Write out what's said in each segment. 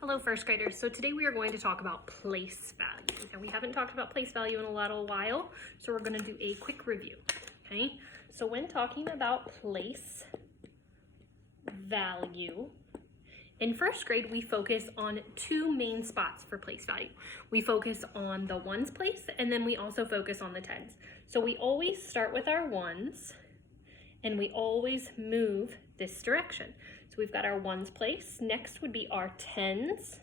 Hello first graders. So today we are going to talk about place value. Now we haven't talked about place value in a little while, so we're going to do a quick review. Okay, so when talking about place value, in first grade we focus on two main spots for place value. We focus on the ones place and then we also focus on the tens. So we always start with our ones and we always move this direction. So we've got our ones place, next would be our tens,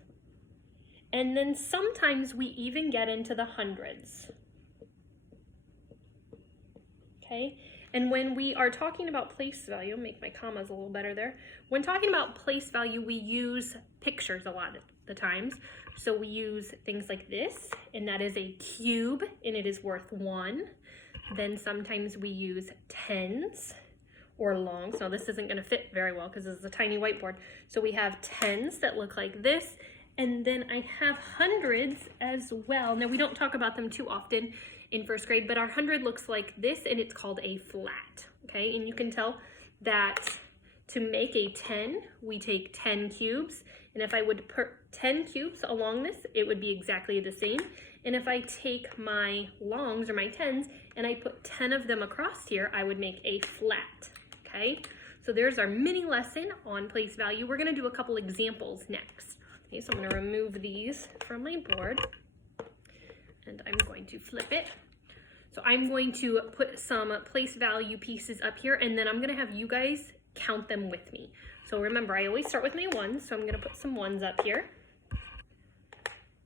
and then sometimes we even get into the hundreds. Okay, and when we are talking about place value, I'll make my commas a little better there. When talking about place value, we use pictures a lot of the times. So we use things like this, and that is a cube, and it is worth 1. Then sometimes we use tens or longs. Now this isn't going to fit very well because this is a tiny whiteboard. So we have tens that look like this, and then I have hundreds as well. Now we don't talk about them too often in first grade, but our 100 looks like this, and it's called a flat. Okay, and you can tell that to make a 10, we take 10 cubes, and if I would put 10 cubes along this, it would be exactly the same. And if I take my longs or my tens and I put 10 of them across here, I would make a flat. Okay, so there's our mini lesson on place value. We're going to do a couple examples next. Okay, so I'm going to remove these from my board and I'm going to flip it. So I'm going to put some place value pieces up here, and then I'm going to have you guys count them with me. So remember, I always start with my ones, so I'm going to put some ones up here.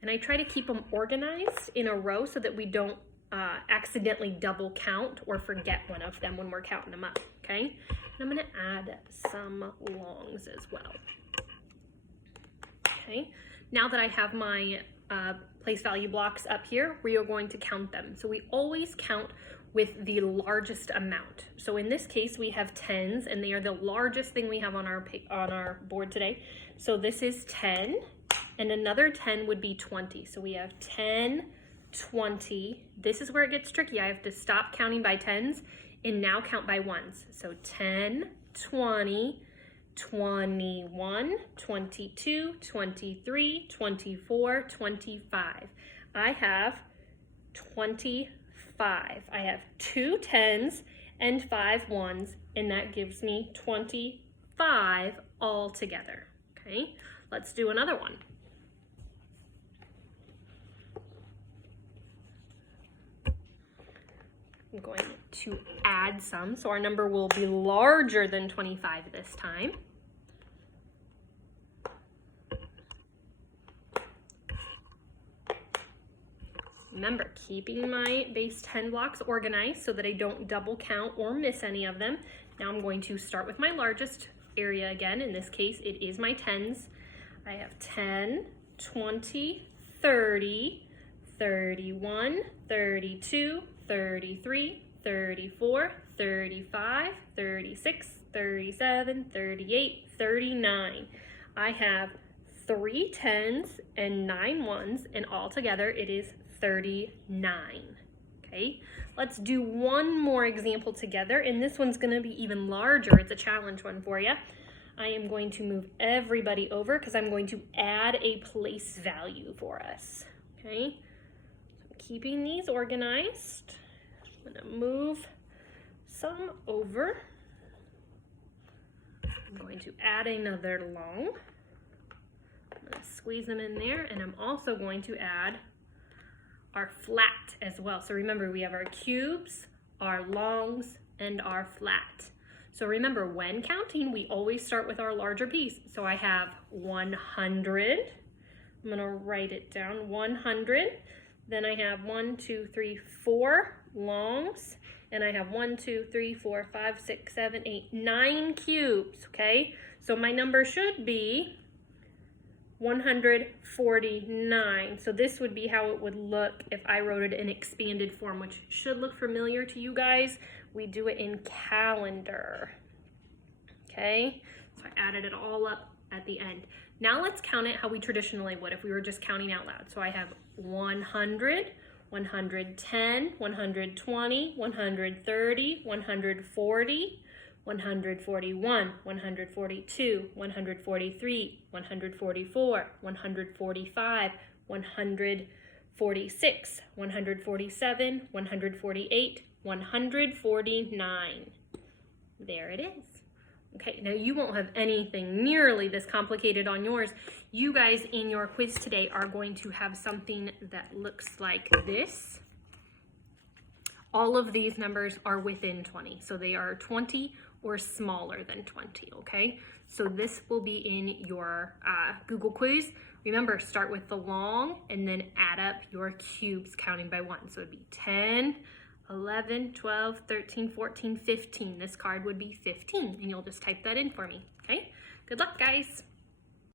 And I try to keep them organized in a row so that we don't accidentally double count or forget one of them when we're counting them up, okay? And I'm gonna add some longs as well. Okay, now that I have my place value blocks up here, we are going to count them. So we always count with the largest amount. So in this case, we have tens, and they are the largest thing we have on our board today. So this is 10, and another 10 would be 20. So we have 10, 20. This is where it gets tricky. I have to stop counting by tens and now count by ones. So 10, 20, 21, 22, 23, 24, 25. I have 25. I have 2 tens and 5 ones, and that gives me 25 all together. Okay, let's do another one. I'm going to add some, so our number will be larger than 25 this time. Remember, keeping my base 10 blocks organized so that I don't double count or miss any of them. Now I'm going to start with my largest area again. In this case, it is my tens. I have 10, 20, 30, 31, 32, 33, 34, 35, 36, 37, 38, 39. I have 3 tens and 9 ones, and altogether it is 39. Okay, let's do one more example together, and this one's going to be even larger. It's a challenge one for you. I am going to move everybody over because I'm going to add a place value for us. Okay, so keeping these organized, I'm going to move some over. I'm going to add another long. I'm going to squeeze them in there, and I'm also going to add our flat as well. So remember, we have our cubes, our longs, and our flat. So remember, when counting, we always start with our larger piece. So I have 100. I'm going to write it down, 100. Then I have 1, 2, 3, 4 longs, and I have 1, 2, 3, 4, 5, 6, 7, 8, 9 cubes, okay? So my number should be 149. So this would be how it would look if I wrote it in expanded form, which should look familiar to you guys. We do it in calendar. Okay, so I added it all up at the end. Now let's count it how we traditionally would if we were just counting out loud. So I have 100, 110, 120, 130, 140, 141, 142, 143, 144, 145, 146, 147, 148, 149. There it is. Okay, now you won't have anything nearly this complicated on yours. You guys in your quiz today are going to have something that looks like this. All of these numbers are within 20, so they are 20 or smaller than 20, okay? So this will be in your Google quiz. Remember, start with the long and then add up your cubes counting by 1. So it'd be 10, 11, 12, 13, 14, 15. This card would be 15, and you'll just type that in for me, okay? Good luck, guys.